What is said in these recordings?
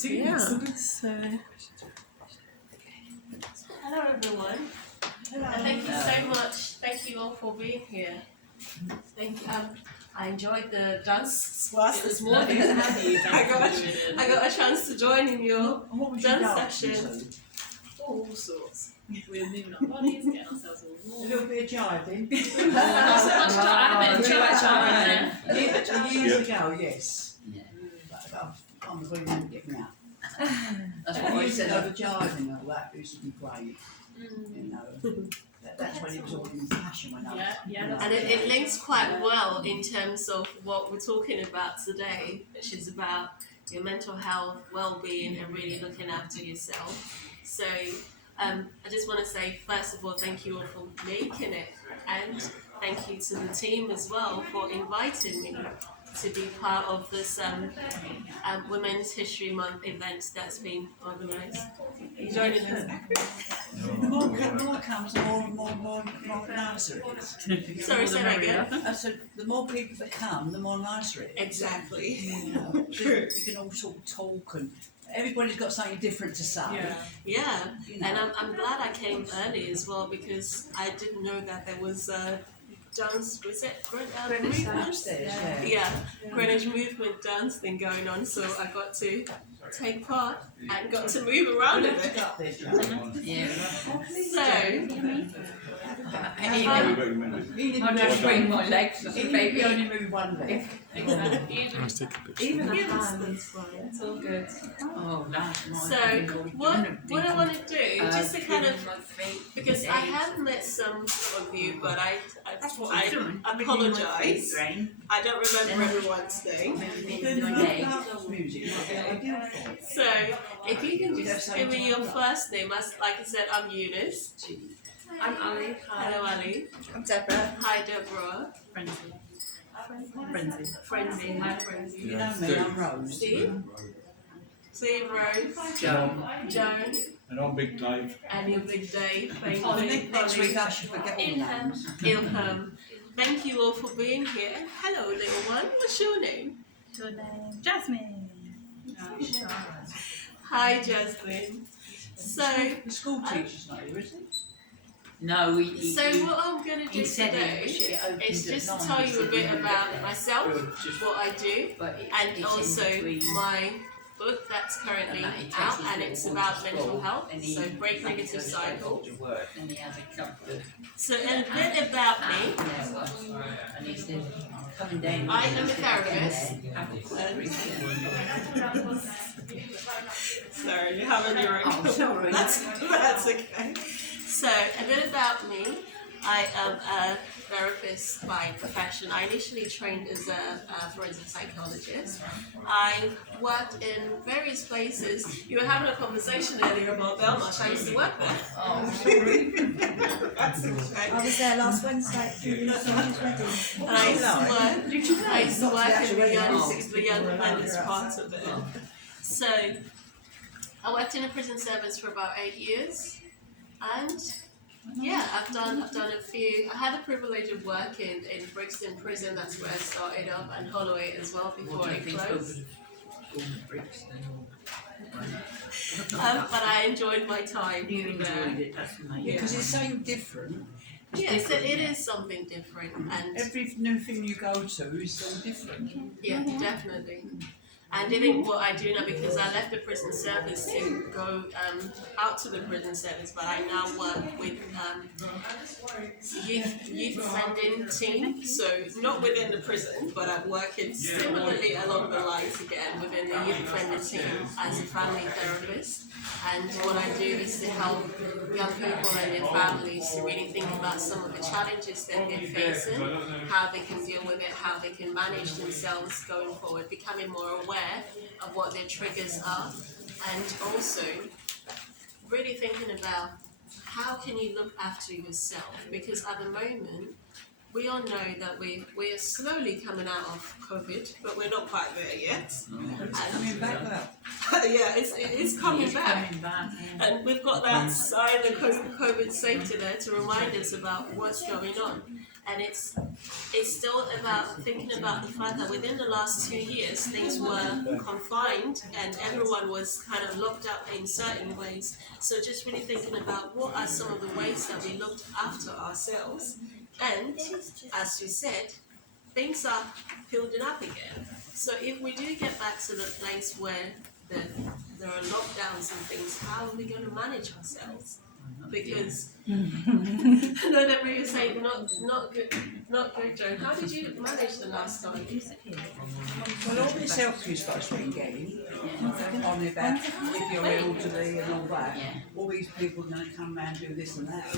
Yeah. So, hello everyone. Hello. Thank you so much. Thank you all for being here. Thank you. I enjoyed the dance class this morning. I got a chance to join in your dance session. All sorts. We're moving our bodies, getting ourselves all warm. A little bit of jiving. Not so much I had a bit of jive Years ago, yes. Yeah. But I'm really getting out. That's I what I used to said. know the jiving and all that used to be great. You know, that's when it was all in fashion when I was. Yeah. And it links quite well in terms of what we're talking about today, which is about your mental health, well-being, and really looking after yourself. So I just want to say, first of all, thank you all for making it, and thank you to the team as well for inviting me to be part of this Women's History Month event that's been organised. Joining us. The more comes, the more nicer it is. Sorry, say that again. I said, the more people that come, the more nicer it is. Exactly. You know, you can all sort of talk and everybody's got something different to say. Yeah, You know. and I'm glad I came early as well because I didn't know that there was a dance, was it Greenwich movement? upstairs, Yeah, Greenwich movement dance thing going on, so I got to take part and got to move around a bit. Up there, Joe. Yeah. So, I just swing my legs as a You baby. only move one leg. even the yeah, hands, that's fine. it's all good. Oh, that's nice. So, what I want to do, just to kind of, because I have met some of you, but I apologise. I don't remember everyone's name. Music. So, if you can just give me your first name, like I said, I'm Eunice. I'm Ali. Hello, Ali. I'm Deborah. Hi, Deborah. Frenzy. Hi, Frenzy. You know me, I'm Rose. Steve, Rose. Joan. Joan. And I'm Big Dave. And your Big Dave. Thank Oh, you. next week I should forget all names. Ilham. Thank you all for being here. And hello, little one. What's your name? Your name? Jasmine. Hi, Jasmine. So, The school teacher's not here, is he? No, so what I'm going to do today is just to tell you a bit about myself, what I do, and also my book that's currently out, and it's about mental health, so Break Negative Cycle. So a bit about me. I am a therapist. Sorry, you haven't your own. Sorry. That's okay. So a bit about me. I am a therapist by profession. I initially trained as a forensic psychologist. I worked in various places. You were having a conversation earlier about Belmarsh. I used to work there. Oh, sorry. That's okay. I was there last Wednesday for Eunice's wedding. And I used to work in the young offenders part of it. So I worked in a prison service for about 8 years, and yeah, I've done a few. I had the privilege of working in Brixton Prison. That's where I started up, and Holloway as well before it closed. But I enjoyed my time there. Because it's so different. Yes, it is something different, and Every new thing you go to is so different. yeah, definitely. And even what I do now, because I left the prison service to go out to the prison service, but I now work with youth offending team. So not within the prison, but I'm working similarly along the lines again within the youth offending team as a family therapist. And what I do is to help young people and their families to really think about some of the challenges that they're facing, how they can deal with it, how they can manage themselves going forward, becoming more aware of what their triggers are, and also really thinking about how can you look after yourself, because at the moment we all know that we're slowly coming out of COVID, but we're not quite there yet. It's coming back up. Yeah, it's coming back. And we've got that sign of COVID safety there to remind us about what's going on. And it's still about thinking about the fact that within the last 2 years, things were confined and everyone was kind of locked up in certain ways. So just really thinking about what are some of the ways that we looked after ourselves. And as you said, things are building up again. So if we do get back to the place where there are lockdowns and things, how are we going to manage ourselves? Because no, that we say not good, Joan. How did you manage the last time? Well, all this help you're supposed to be getting on the back, if you're elderly and all that, all these people are going to come round and do this and that.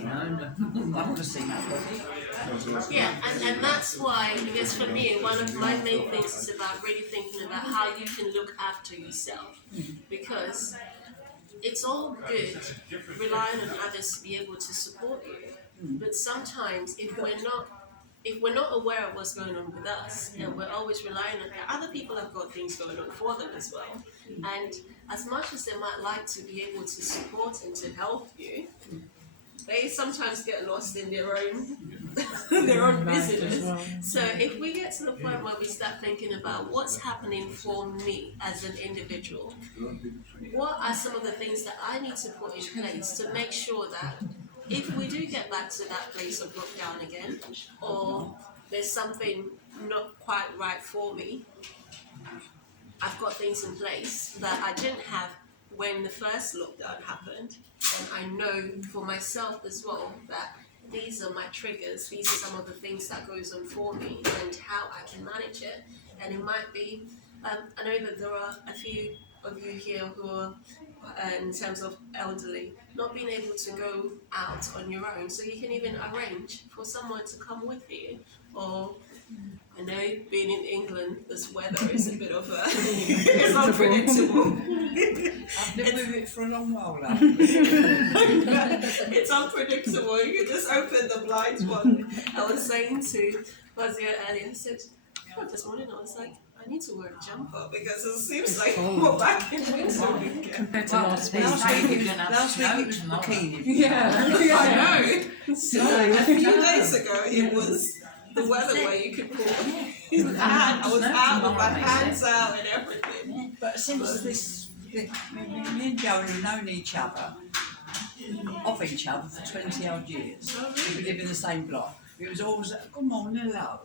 No. I want to see nobody. Yeah, and that's why, I guess for me, one of my main things is about really thinking about how you can look after yourself. Because it's all good relying on others to be able to support you, but sometimes if we're not aware of what's going on with us, and we're always relying on other people have got things going on for them as well, and as much as they might like to be able to support and to help you, they sometimes get lost in their own business. So if we get to the point where we start thinking about what's happening for me as an individual, what are some of the things that I need to put in place to make sure that if we do get back to that place of lockdown again, or there's something not quite right for me, I've got things in place that I didn't have when the first lockdown happened, and I know for myself as well that these are my triggers, these are some of the things that goes on for me and how I can manage it. And it might be, I know that there are a few of you here who are, in terms of elderly, not being able to go out on your own, so you can even arrange for someone to come with you. Or I know being in England, this weather is a bit of a it's unpredictable. I've lived with it for a long while now. It's unpredictable. You can just open the blinds one. I was saying to Fazia earlier, I said, this morning I was like, I need to wear a jumper because it seems like we're back in winter again. Compared to last week. Last week it was bikini. Yeah. I know. So a few days ago it was the weather where you could pull I was out with my hands out and everything. But since me and Joan have known each other, of each other for 20 odd years, we live in the same block. It was always, good morning, hello.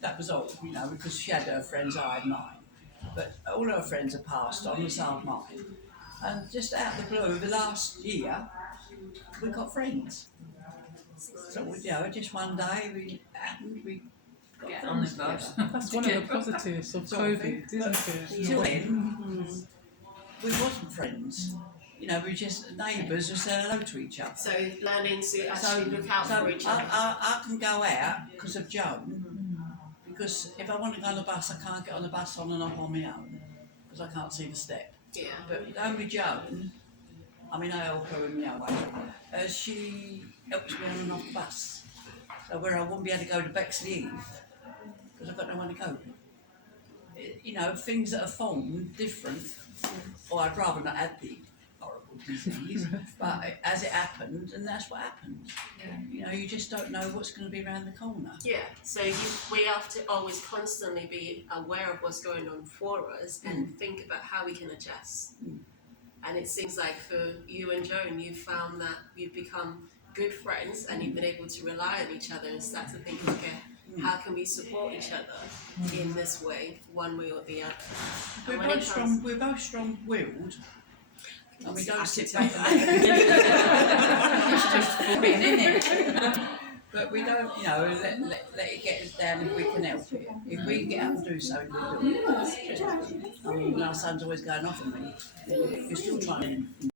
That was all, you know, because she had her friends, I had mine. But all her friends have passed on, so have mine. And just out of the blue, the last year, we got friends. So, you know, just one day we got friends. That's one of the positives of COVID, isn't it? Till then, we wasn't friends. You know, we were just neighbours who said hello to each other. So learning to actually look out for each other. I can go out because of Joan, because if I want to go on the bus, I can't get on the bus on and off on my own, because I can't see the step. Yeah. But going with Joan, I mean, I help her in my way. She helps me on and off the bus. So where I wouldn't be able to go to Bexley Heath, because I've got nowhere to go. You know, things that are formed different, or I'd rather not have the horrible disease, but as it happened, and that's what happened. You know, you just don't know what's going to be around the corner. Yeah, so we have to always constantly be aware of what's going on for us and think about how we can adjust. And it seems like for you and Joan, you've found that you've become good friends and you've been able to rely on each other and start to think, okay, how can we support each other in this way, one way or the other? We're both strong-willed, and we don't sit back but we don't, you know, let it get us down if we can help it. If we can get up and do something, we'll do it. I mean, our son's always going off on me. You're still trying.